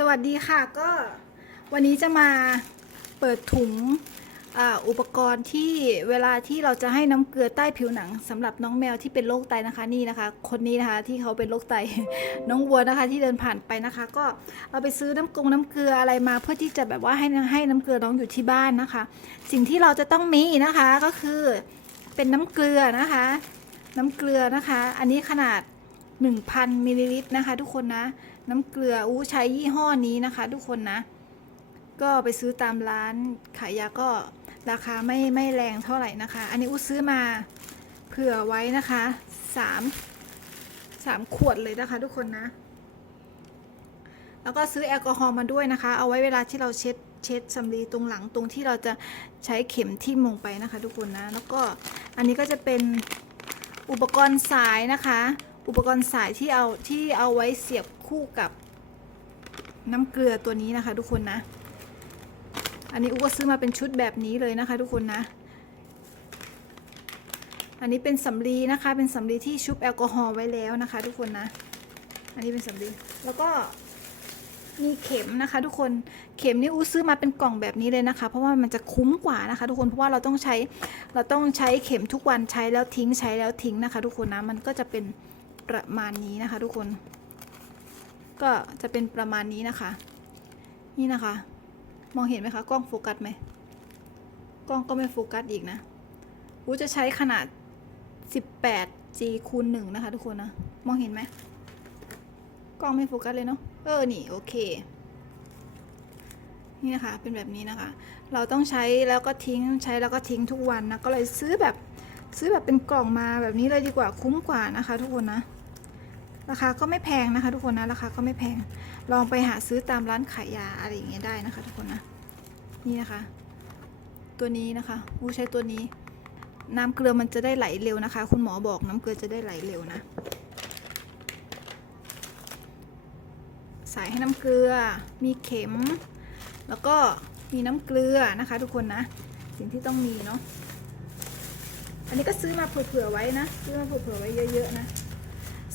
สวัสดีค่ะก็วันนี้จะมาเปิดถุงออุปกรณ์ที่เวลาที่เราจะให้น้ำเกลือใต้ผิวหนังสำหรับน้องแมวที่เป็นโรคไตนะคะนี่นะคะ คนนี้นะคะที่เขาเป็นโรคไตน้องวัวนะคะ ที่เดินผ่านไปนะคะ ก็เอาไปซื้อน้ำกงน้ำเกลืออะไรมาเพื่อที่จะแบบว่าให้ให้น้ำเกลือน้องอยู่ที่บ้านนะคะ สิ่งที่เราจะต้องมีนะคะก็คือเป็นน้ำเกลือนะคะ น้ำเกลือนะคะ อันนี้ขนาด 1,000มิลลิลิตรนะคะ ทุกคนนะ น้ำเกลืออู้ใช้ยี่ห้อนี้นะคะ ทุกคนนะ ก็ไปซื้อตามร้านขายยาก็ราคาไม่ไม่แรงเท่าไหร่นะคะ อันนี้อู้ซื้อมาเผื่อไว้นะคะสามสามขวดเลยนะคะ ทุกคนนะ แล้วก็ซื้อแอลกอฮอล์มาด้วยนะคะ เอาไว้เวลาที่เราเช็ดเช็ดสำลีตรงหลังตรงที่เราจะใช้เข็มทิ่มลงไปนะคะ ทุกคนนะ แล้วก็อันนี้ก็จะเป็นอุปกรณ์สายนะคะ อุปกรณ์สายที่เอาที่เอาไว้เสียบคู่กับน้ำเกลือตัวนี้นะคะทุกคนนะ อันนี้อุก็ซื้อมาเป็นชุดแบบนี้เลยนะคะ ทุกคนนะ อันนี้เป็นสำลีนะคะ เป็นสำลีที่ชุบแอลกอฮอล์ไว้แล้วนะคะ ทุกคนนะ อันนี้เป็นสำลีแล้วก็มีเข็มนะคะทุกคนเข็มนี่อู้ซื้อมาเป็นกล่องแบบนี้เลยนะคะ เพราะว่ามันจะคุ้มกว่านะคะ ทุกคนเพราะว่าเราต้องใช้เราต้องใช้เข็มทุกวันใช้แล้วทิ้งใช้แล้วทิ้งนะคะ ทุกคนนะมันก็จะเป็น ประมาณนี้นะคะ ทุกคน ก็จะเป็นประมาณนี้นะคะ นี่นะคะ มองเห็นไหมคะ กล้องโฟกัสไหมกล้องก็ไม่โฟกัสอีกนะอูจะใช้ขนาด 18G คูณ1นะคะ ทุกคนนะ มองเห็นไหมกล้องไม่โฟกัสเลยเนาะ เออ นี่ โอเค นี่นะคะ เป็นแบบนี้นะคะ เราต้องใช้แล้วก็ทิ้ง ใช้แล้วก็ทิ้งทุกวันนะ ก็เลยซื้อแบบ ซื้อแบบเป็นกล่องมาแบบนี้เลยดีกว่า คุ้มกว่านะคะ ทุกคนนะ ราคาก็ไม่แพงนะคะ ทุกคนนะราคาก็ไม่แพง ลองไปหาซื้อตามร้านขายยาอะไรอย่างเงี้ยได้นะคะ ทุกคนนะนี่นะคะ ตัวนี้นะคะอูใช้ตัวนี้ น้ำเกลือมันจะได้ไหลเร็วนะคะ คุณหมอบอกน้ำเกลือจะได้ไหลเร็วนะใส่ให้น้ำเกลือมีเข็ม แล้วก็มีน้ำเกลือนะคะ ทุกคนนะสิ่งที่ต้องมีเนาะอันนี้ก็ซื้อมาเผื่อๆไว้นะซื้อมาเผื่อๆไว้เยอะๆนะ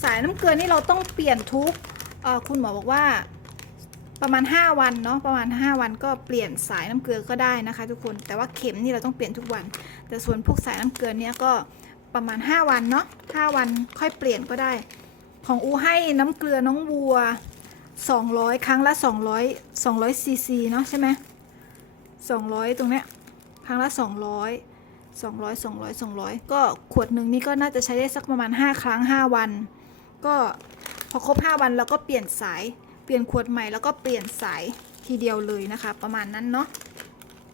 สายน้ำเกลือนี่เราต้องเปลี่ยนทุกคุณหมอบอกว่าประมาณ 5 วันเนาะประมาณ 5 วันก็เปลี่ยนสายน้ำเกลือก็ได้นะคะ ทุกคนแต่ว่าเข็มนี่เราต้องเปลี่ยนทุกวัน แต่ส่วนพวกสายน้ำเกลือเนี่ยก็ประมาณ 5 วันเนาะ5วันค่อยเปลี่ยนก็ได้ ของอูให้น้ำเกลือน้องวัว 200 ครั้งละ 200 200ซีซีเนาะใช่ไหม200 ตรงเนี้ยครั้งละ 200 200 200 200 ก็ขวดหนึ่งนี่ก็น่าจะใช้ได้สักประมาณ 5 ครั้ง 5 วัน ก็พอครบ 5 วันเราก็เปลี่ยนสาย เปลี่ยนขวดใหม่แล้วก็เปลี่ยนสายทีเดียวเลยนะคะ ประมาณนั้นเนาะ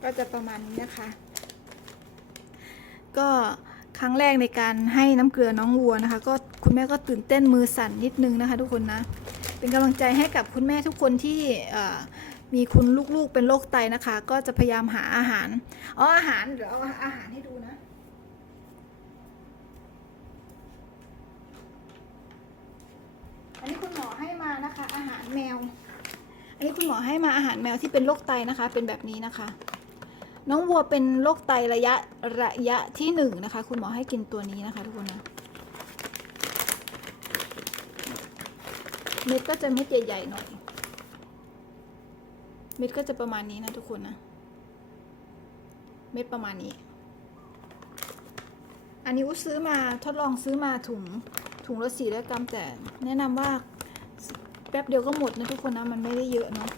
ก็จะประมาณนี้นะคะ ก็ครั้งแรกในการให้น้ำเกลือน้องวัวนะคะ ก็คุณแม่ก็ตื่นเต้นมือสั่นนิดนึงนะคะ ทุกคนนะเป็นกำลังใจให้กับคุณแม่ทุกคนที่มีคุณลูกๆเป็นโรคไตนะคะ ก็จะพยายามหาอาหารอ๋ออาหารเดี๋ยวเอาอาหารให้ดูนะ อันนี้คุณหมอให้มานะคะ อาหาร แมว อันนี้คุณหมอให้มาอาหารแมวที่เป็นโรคไตนะคะ เป็นแบบนี้นะคะ น้องวัวเป็นโรคไตระยะระยะที่หนึ่งนะคะ คุณหมอให้กินตัวนี้นะคะทุกคนนะเม็ดก็จะเม็ดใหญ่ๆหน่อย เม็ดก็จะประมาณนี้นะทุกคนนะ เม็ดประมาณนี้ อันนี้อุ้ซื้อมาทดลองซื้อมาถุงถุงละสี่ร้อยกรัมแต่แนะนำว่า แป๊บเดียวก็หมดนะทุกคนนะมันไม่ได้เยอะเนาะ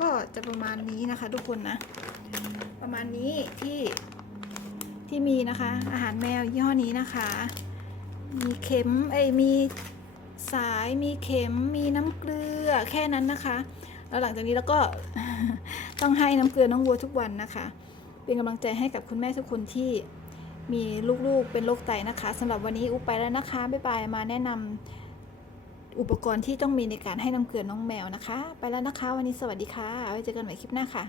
ก็จะประมาณนี้นะคะ ทุกคนนะ ประมาณนี้ที่ที่มีนะคะ อาหารแมวยี่ห้อนี้นะคะ มีเข็มเอ้มีสายมีเข็มมีน้ำเกลือแค่นั้นนะคะ แล้วหลังจากนี้แล้วก็ต้องให้น้ำเกลือน้องวัวทุกวันนะคะ เป็นกำลังใจให้กับคุณแม่ทุกคนที่มีลูกๆเป็นโรคไตนะคะสำหรับวันนี้อุปไปแล้วนะคะบ๊ายบายมาแนะนำ อุปกรณ์ที่ต้องมีในการให้น้ำเกลือน้องแมวนะคะ ไปแล้วนะคะ วันนี้สวัสดีค่ะ ไว้เจอกันใหม่คลิปหน้าค่ะ